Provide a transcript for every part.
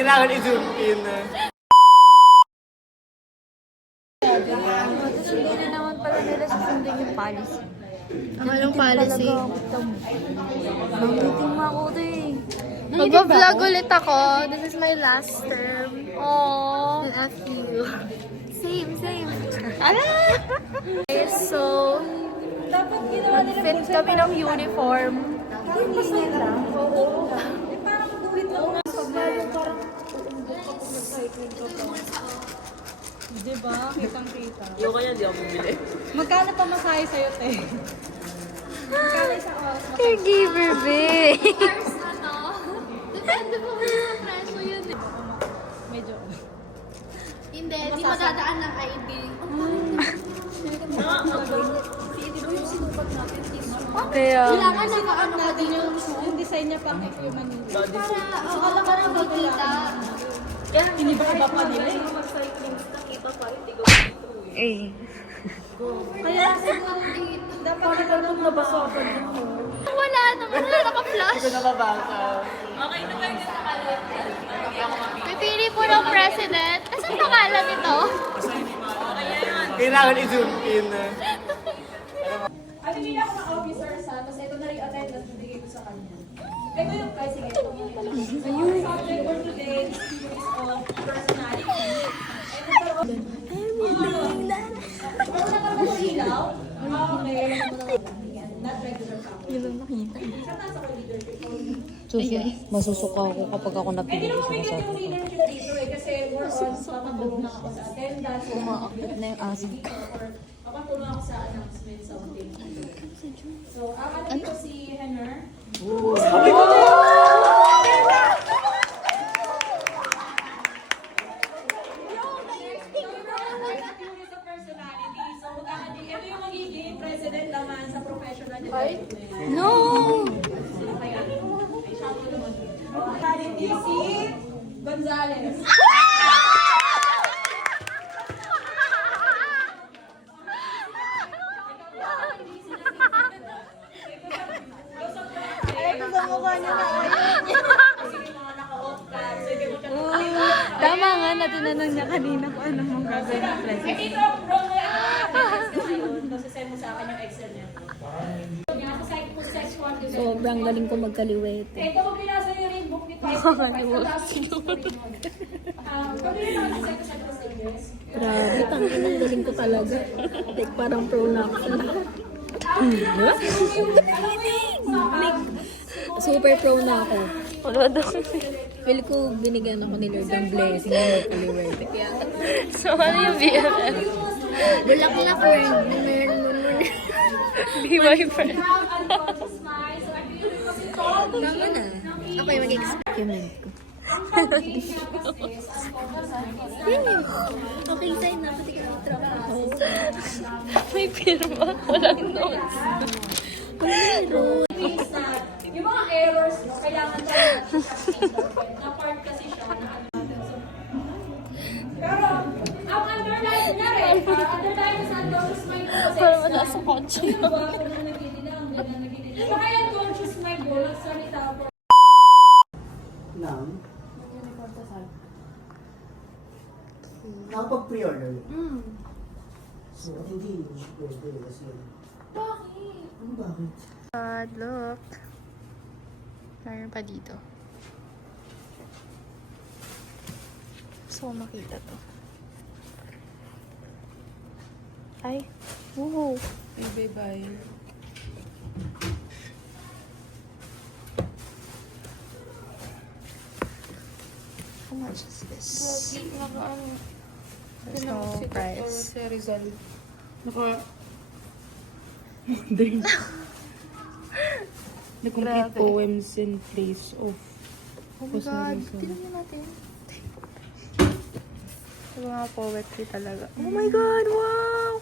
Kailangan i-zoom in. Hindi na naman pala nila susundin yung policy. Anong policy? Meeting mo ako to eh. Mag-vlog ulit ako. This is my last term. Aww. And F you. Same. Ala! Okay, so, nag-fit kami ng uniform. Diba? Kitang-kita. Yung kanya di ako bumili. Magkano pa masahe sa'yo, te? Magkano isang oras? Caregiver, babe. Depende po kayo sa preso yun eh. Medyo. Hindi, di madadaan ng ID. Kaya, Kailangan naka-ano ka din yung Yung design niya pang human needs. para para makikita. Iniba-iba pa nila eh. eh. Kaya siguro dapat nagkaroon nabasokan din mo. Wala naman, wala naka-flash. Hindi ko nababasa. Pipili po ng president. Asan pangalan nito? Kailangan i-zoom in. Ano nila ako ng officer sa, tapos ito na rin attendance na bigay ko sa kanya. Ito yung guys, sige, ito mo. So yung subject for today is of personality. Wala ka ba ilaw? Okay. Not regular family. Yun lang nakita. Isa nasa ko leadership. Masusuka ako kapag ako Eh, di napili mo sa bigyan sabi yung ko. leadership dito eh, kasi more on papatulong ako sa attendance. Umaakit na yung asin. Or papatulong ako sa announcement something. So, ang ano dito si Henner. Ito yung magiging president naman sa professional development. No! Personality si Gonzales. Tama nga, natinanong niya kanina kung ano mong gagawin ng president. Ito, wrong way. Send mo sa akin yung Excel niya. Sobrang galing ko magkaliwete. Ito mo pinasa yung rin book nito. Kami rin naman sa second stages. Grabe, tangin ang galing ko talaga. Like, parang pro na ako sa lahat. Super pro na ako. Wala daw. Feel ko binigyan ako ni Lord ng blessing na magkaliwete. So, ano yung BFF? Bulaklak friend. BY friend. Tama na. Ako yung mag-experiment ko. Okay, tayo na. Pati ka ng trabaho. May pirma. Walang notes. Yung mga errors, no, kailangan tayo na part kasi siya na pero, ang underline niya rin, underline sa unconscious mind ko kasi Parang wala sa kotse. Baka yung conscious mind ko, nagsalita ako. Nang? Nakapag-pre-order yun? So, hindi pwede kasi... Bakit? Ano bakit? God, look. Meron pa dito. Gusto ko makita to. Ay. Woohoo. Bye-bye. How much is this? There's no price. Rizal. The complete Grabe. poems in place of Oh my God. Tingnan natin. Yung mga poetry talaga. Oh my God, wow!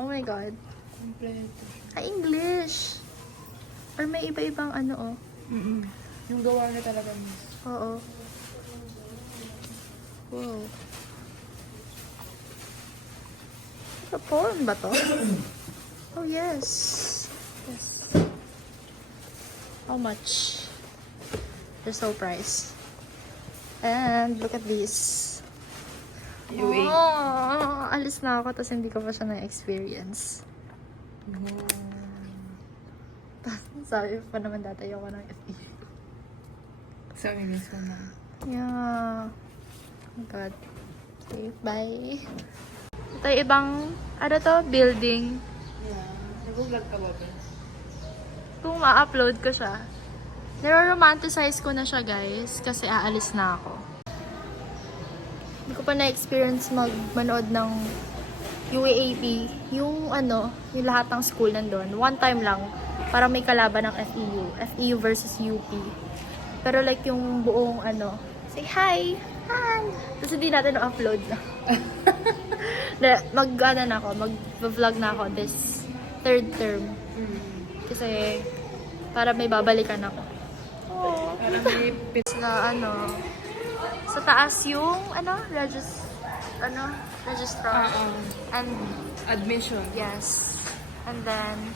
Oh my God. kompleto. Ay, English! Or may iba-ibang ano, oh. Yung gawa niya talaga, miss. Oo. Wow. Ito, poem ba to? Oh, yes. Yes. How much? There's no price. And look at this. UA. Oh, alis na ako tapos hindi ko pa siya na-experience. Sabi pa naman dati ayoko ng FE. So, miss mo na. Yeah. Oh my God. Okay, bye. Ito yung ibang, ano to, building. Yeah. Nag-vlog ka ba ba? Kung ma-upload ko siya. Naro-romanticize ko na siya, guys, kasi aalis na ako. Hindi ko pa na-experience manood ng UAAP. Yung ano, yung lahat ng school nandun. One time lang, para may kalaban ng FEU. FEU versus UP. Pero like yung buong ano, say hi! Hi! Tapos hindi natin na-upload na. Mag-vlog na ako this third term. Kasi, para may babalikan ako. Parang may Na ano, sa taas yung, registrar. And, admission. yes. And then,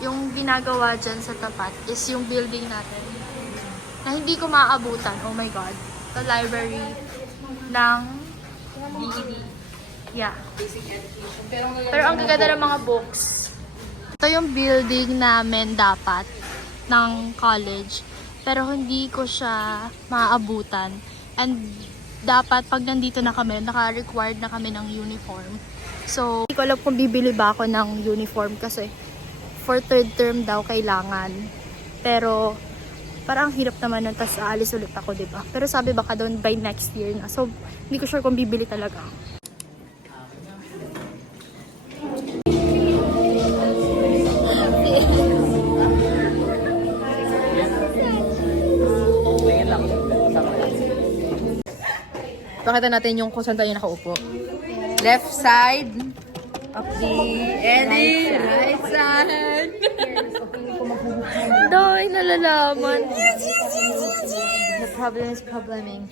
yung ginagawa dyan sa tapat is yung building natin. Na hindi ko maaabutan. Oh my God. The library ng DVD. Yeah. Pero ang gaganda ng mga books. Ito yung building namin dapat ng college. Pero hindi ko siya maaabutan. And dapat pag nandito na kami, naka-required na kami ng uniform. So, hindi ko alam kung bibili ba ako ng uniform kasi for third term daw kailangan. Pero, parang hirap naman nun, tas aalis ulit ako, diba? Pero sabi baka doon by next year na. So, hindi ko sure kung bibili talaga. Pakita natin yung kung saan tayo nakaupo. Left side of the Eddie. Right side. Dahil nalalaman. The problem is probleming.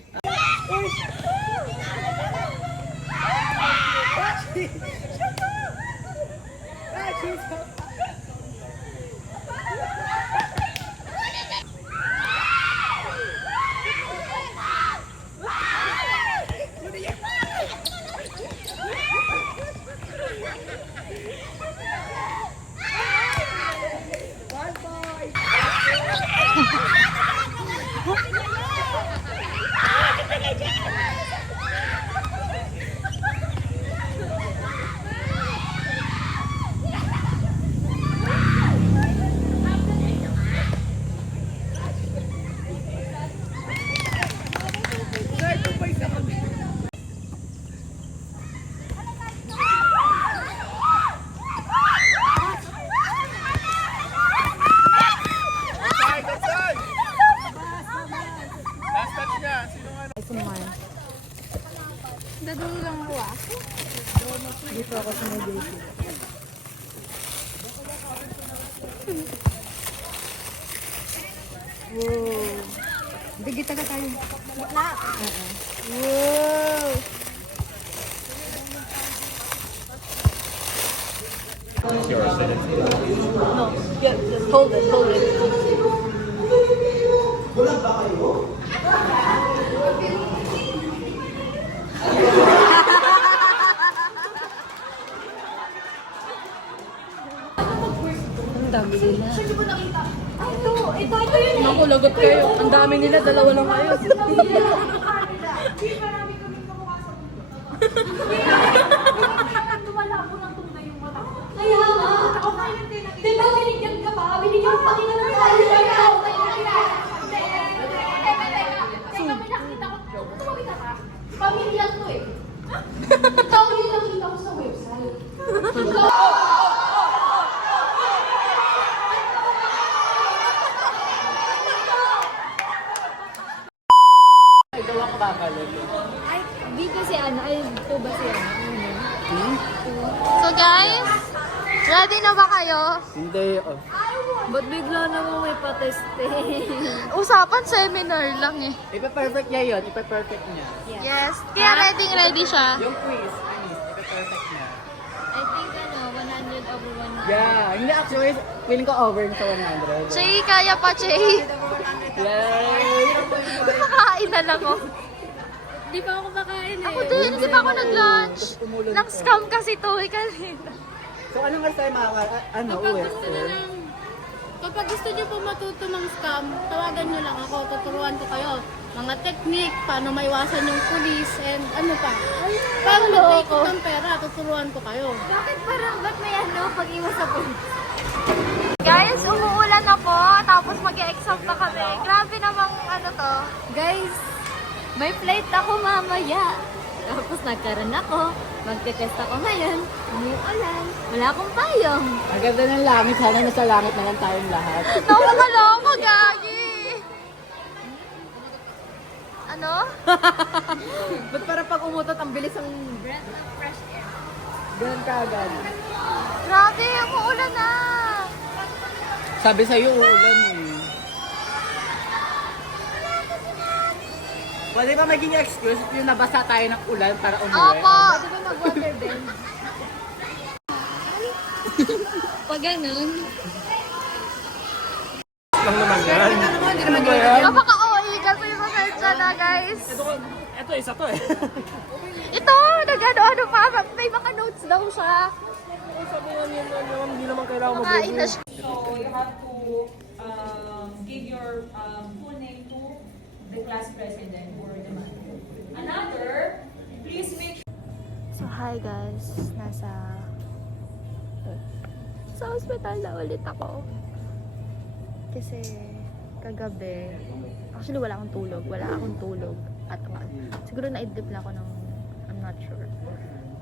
Dadulo lang ako ah. Dito ako sa may JC. Wow. Digita ka tayo. Na. Wow. No. Yeah, just hold it, hold it. Ang dami nila. Ito yun. Naku, lagot kayo. Ang dami nila, dalawa lang kayo. Kaya nga. Di ba binigyan ka pa? Binigyan pa kita ng tayo. Teka, may nakita ko. Tumawid ka. Pamilya to eh. Ikaw yung nakita ko sa website. Ay, dito si ano, ay, ito ba si ano? So guys, ready na ba kayo? Hindi, Ba't bigla naman may patesting? Usapan seminar lang eh. ipa-perfect niya yun, ipa-perfect niya. Yes. Kaya ready siya. Yung quiz, ipa-perfect niya. I think ano, 100 over 100. Yeah, hindi actually, feeling ko over sa 100. Chay, kaya pa, Chay. Yay! Nakakain na lang oh. Di pa ako makain eh. Ako din, hindi pa ako nag-lunch. Nang-scam kasi to, kanina. So, anong oras tayo uwi? Kapag gusto niyo po matuto ng scam, tawagan niyo lang ako. Tuturuan ko kayo. Mga technique, paano maiwasan yung police, and ano pa. Paano mag-take out ng pera, tuturuan ko kayo. Ba't may pag-iwas sa police? Guys, umuulan na po, tapos mag-e-exam na kami. Grabe namang to. Guys, may flight ako mamaya. Tapos nagkaroon ako. Magte-test ako ngayon. Umuulan. Wala akong payong. Ang ganda ng langit. Sana nasa langit na lang tayong lahat. Napakaloko, Gagi! Ano? Ba't parang pag umutot, ang bilis ang breath ng fresh air? Ganun ka agad. Grabe, umuulan na! Sabi sa'yo, ulan eh. Pwede ba maging excuse yung nabasa tayo ng ulan para umuwi? Opo! Pag ganun. Lang naman yan. Napaka-OE kasi pasensya na, guys. Ito, isa to eh. Ito, nag-ano-ano pa. May mga notes daw siya. Hindi naman kailangan Makain na siya. So you have to give your full name to the class president or the manager. Another, please make sure. So, hi guys. Sa hospital na ulit ako. Kasi kagabi, actually wala akong tulog. Wala akong tulog at all. Siguro na-idlip na ako ng, I'm not sure,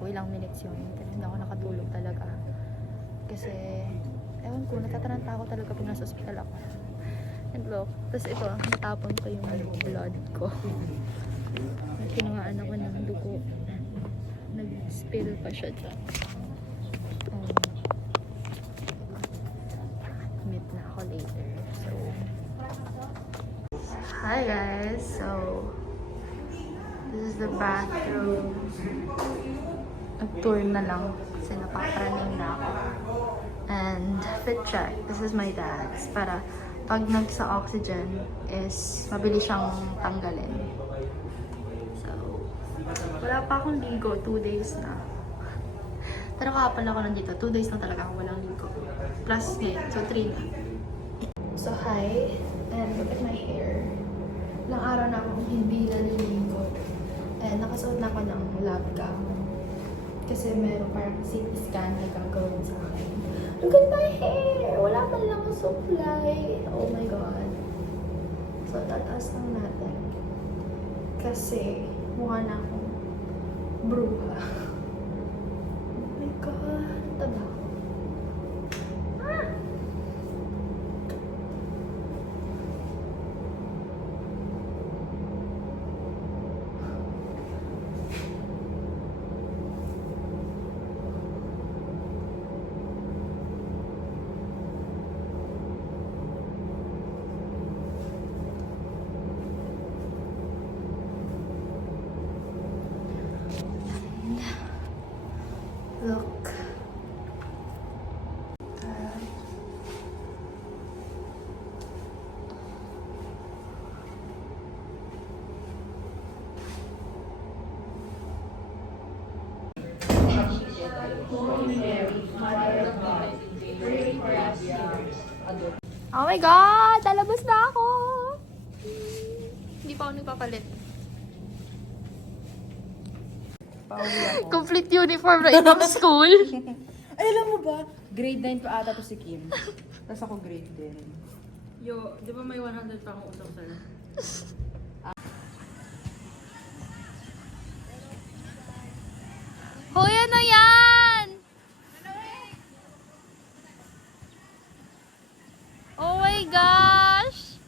kung ilang minutes yun. Kasi hindi ako nakatulog talaga. Kasi, ewan ko, natataranta ako talaga pag nasa hospital ako. And look, tapos ito, natapon ko yung blood ko. Kinuhaan ako ng dugo. Nag-spill pa siya dyan. Meet na ako later. So, hi guys. So, this is the bathroom. Nag-tour na lang kasi napapraning na ako. And fit check. This is my dad's. Para pag nagsa-oxygen is mabilis siyang tanggalin. So, wala pa akong ligo. 2 days na. Pero kahapon ako nandito. 2 days na talaga ako walang ligo. Plus ngayon. So, 3 na. So, hi. And look at my hair. Ilang araw na akong hindi naliligo. And nakasuot na ako ng lab gown. Kasi meron parang CT scan na gagawin sa akin. Look at my hair! Wala man lang akong supply. Oh my God. So, tataas lang natin. Kasi, mukha na akong bruha. Oh my God. Taba. Ah! Look. Oh my God! Lalabas na ako! Hindi pa ako nagpapalit. Complete uniform na ibang school. Ay, alam mo ba? Grade 9 pa ata to si Kim. Tapos ako grade 10. Yo, di ba may 100 pa akong utang sa'yo? Hoy, ano yan? Oh my gosh!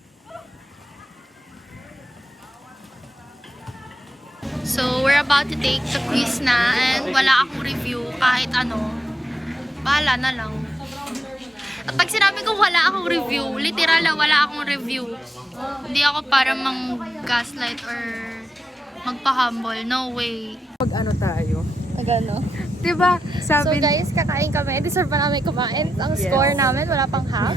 So, we're about to take the quiz na and wala akong review kahit ano. Bahala na lang. At pag sinabi ko wala akong review, literal na wala akong review. Hindi ako para mang-gaslight or magpa-humble. No way. Pag ano tayo? Nagano? Diba? So Sabi guys, kakain kami. Deserve pa namin kumain. Ang score namin, wala pang half.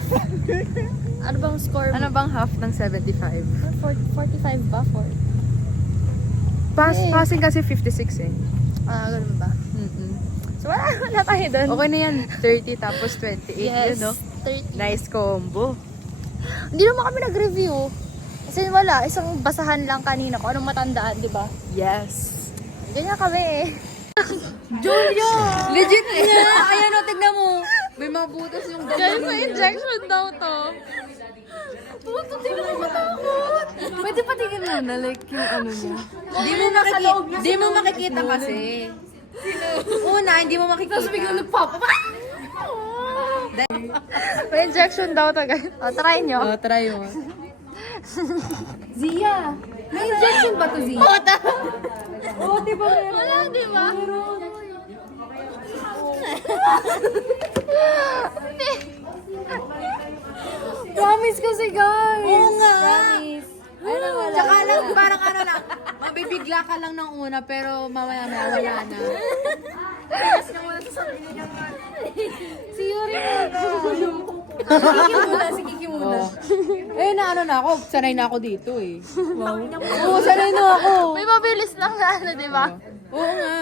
Ano bang score? ano bang half ng 75? 45 ba? 40? Passing kasi 56 eh. Ah, ganun ba? Mm-mm. So, wala tayo doon. Okay na yan. 30 tapos 28. Yes, Yun, no? 30. Nice combo. Hindi naman kami nag-review. Kasi wala, isang basahan lang kanina kung anong matandaan, di ba? Yes. Ganyan kami eh. Legit niya. Ayan o, tignan mo. May mga butas yung Guys, may injection daw to. Puto, di na matakot. Pwede patingin mo na, like, yung ano niya. Di mo makikita kasi. Una, hindi mo makikita. Tapos biglang nagpapa. May injection daw to, guys. O, try nyo. Oh, try mo. Zia! May injection ba to, Zia? Oo, di ba meron? Wala, di ba? Promise kasi, guys! Oo nga. Promise. Ano, wala. Tsaka lang, parang ano lang, mabibigla ka lang ng una, pero mamaya-maya wala na. Si Yuri na. Si Kiki muna. Eh, na ano na ako, sanay na ako dito eh. Wow. Oo, sanay na ako. May mabilis lang na ano, di ba? Oo nga.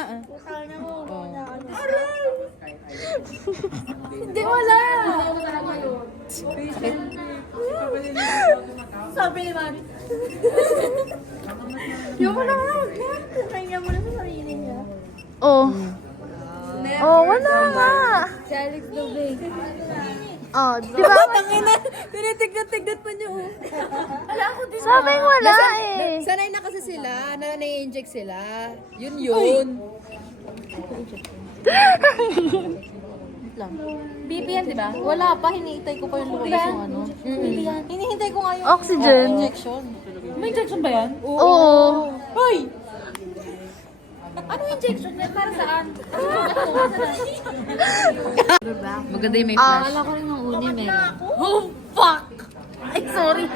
Hindi, wala. Sabi ni Mami. Yung mo na lang. Kaya mo na sa sarili niya. Oh. Oh, wala nga. Si Alex Dubay. Oh, di ba? Tinitignan-tignan pa niyo. Sabi wala eh. Sanay na kasi sila, na nai-inject sila. Yun. BP yan, di ba? Wala pa. Hinihintay ko pa yung lumabas yung ano. Hinihintay ko nga yung Oxygen. injection. May injection ba yan? Oo. Hoy! Ano injection? Para saan? Maganda yung may Ah, Akala ko rin ng uni meron. oh, fuck! Ay, sorry.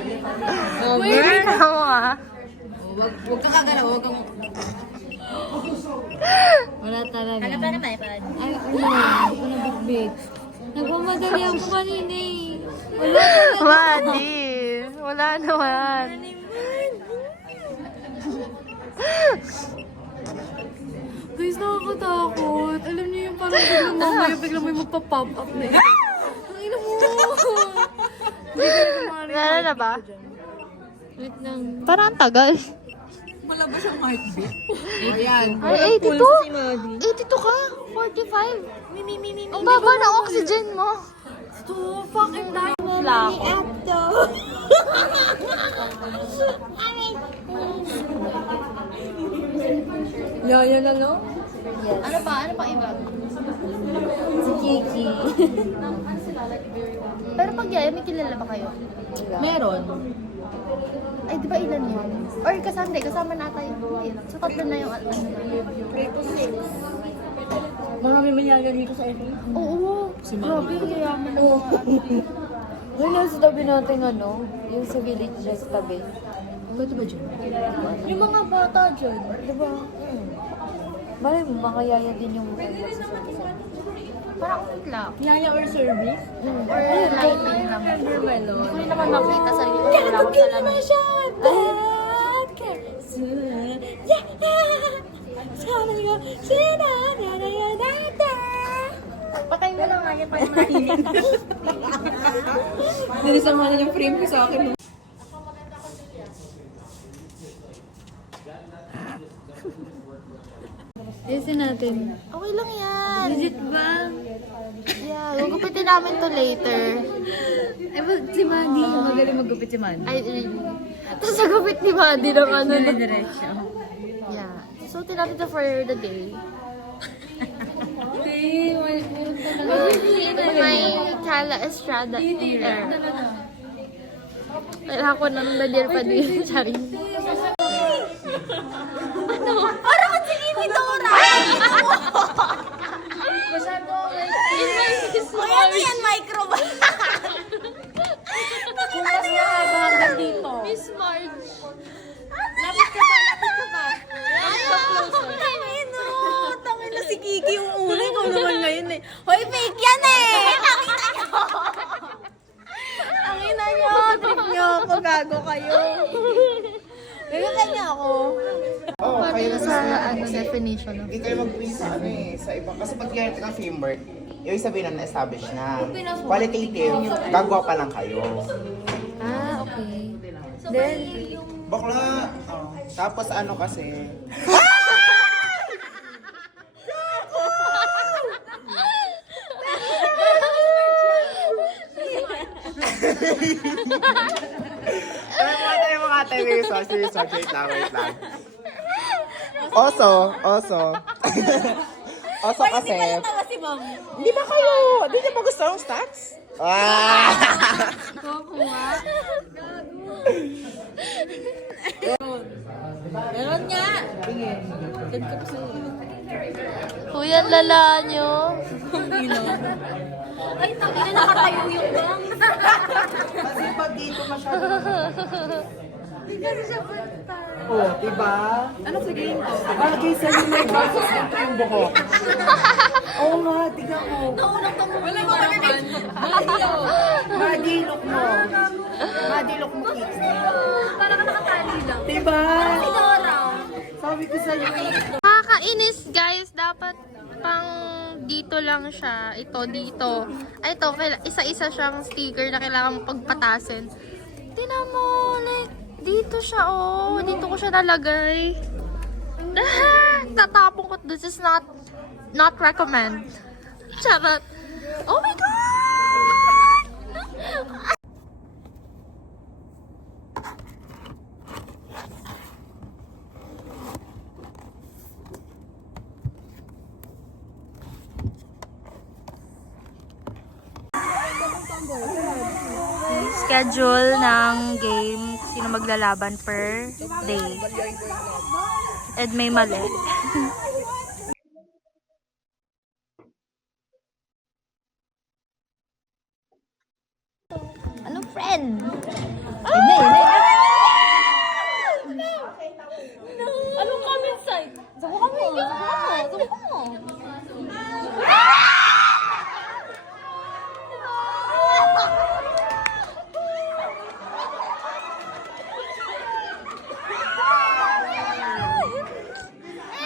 Wait, ikaw ah. Huwag ka kagalaw, huwag kang... Wala talaga. Ano pa naman? Ay, hindi ko nabitbit. Nagmamadali ako kanina eh. Wala talaga. Madi. Wala naman. Guys, nakakatakot. Alam niyo yung parang biglang mamaya, biglang may magpa-pop up na ito. Ang ina mo! Hindi ka na kumari. Wala na ba? Wait lang. Parang ang tagal. Malabas ang heartbeat. Ayan. Ay, 82? 82 ka? 45? Ang baba na oxygen mo. Fuck, I'm dying. Yan na, no? Ano pa? Ano pa iba? Si Kiki. Pero pag yaya, may kilala ba kayo? Meron. Ay, di ba ilan yun? Or kasama na tayo. So, tatlo na yung ano. Marami manyaga dito sa ito. Oo. Grabe, yayaman na mga Yung nasa tabi natin ano, yung sa village just tabi. Ba't ba dyan? Yung mga bata dyan, di ba? Malay mo, mga yaya din yung parang lang. yaya or service? Or lighting lang. Hindi ko rin naman makita sa iyo. Wala akong salamin. Patay mo lang nga yan para mahilig. Nilisama na yung frame ko sa akin. Isin natin. Okay lang yan. Legit ba? Yeah, gugupitin namin to later. Eh, si Mandy. Magaling maggupit si Mandy. Ay, really. Tapos nagupit ni Mandy ng ano. Diretso. Yeah. So, natin to for the day. May Kala Estrada here. Kailangan ko ng Nadir pa din. Sorry. Ano? Parang kasi inidora! Masyado like... yan, micro ba? Nakita niya! Hanggang dito. Miss Marge. Lapit ka pa. Ayaw! Tangin na si Kiki yung una. Ikaw naman ngayon eh. Hoy, fake yan eh! Nakita niyo! Tangina niyo! Trip niyo ako. Gago kayo. Bibigyan niya ako. Oo, Paano kayo sa ano, definition of Hindi kayo mag-win sa ano eh, sa iba. Kasi pag ganito ng framework, yung sabihin na na-establish na. Qualitative, gagawa pa lang kayo. Ah, okay. Then, Bakla! Oh. Tapos ano kasi, seryoso, wait lang. Also, kasi, hindi ba kayo, hindi niyo ba gusto ang stats? Ah! Kuya, ang lala nyo. Ay, tabi na nakatayo yung bang. Kasi pag dito masyado. Oh, diba? Ano sa game ko? Bagay sa yung may baso sento yung buhok. Oo nga, tignan mo. Wala mo kami. Madilok mo. Madilok mo, kids. Para ka nakatali lang. Diba? Dora. Sabi ko sa'yo eh. Nakakainis, guys. Dapat pang dito lang siya. Ito, dito. Ay, ito. Isa-isa siyang sticker na kailangan mo pagpatasin. Tingnan mo, like, dito siya, oh. Dito ko siya nalagay. Tatapong ko. This is not recommend. Charot. Oh my God! Schedule ng game, sino maglalaban per day. And may mali. Anong friend? Anong comment side? Saka kami.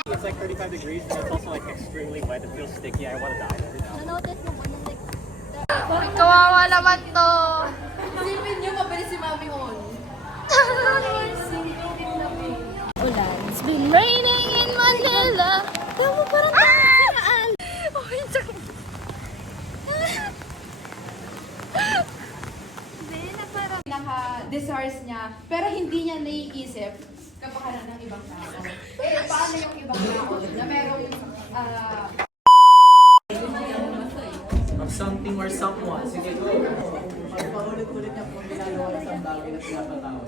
It's like 35 degrees, but it's also like extremely wet. It feels sticky. I want to die every now and then. Nanotice mo ba nung like... Kawawa naman to. silipin niyo, mabilis si Mami on. It's been raining in Manila. Tama parang tamaan. Oh, ito. Naka-desires niya, pero hindi niya naiisip kapakanan ng ibang tao. Eh, paano yung ibang tao na merong Of something or someone. Sige, go. Paulit-ulit niya po ginagawa ng bagay na pinapatawad.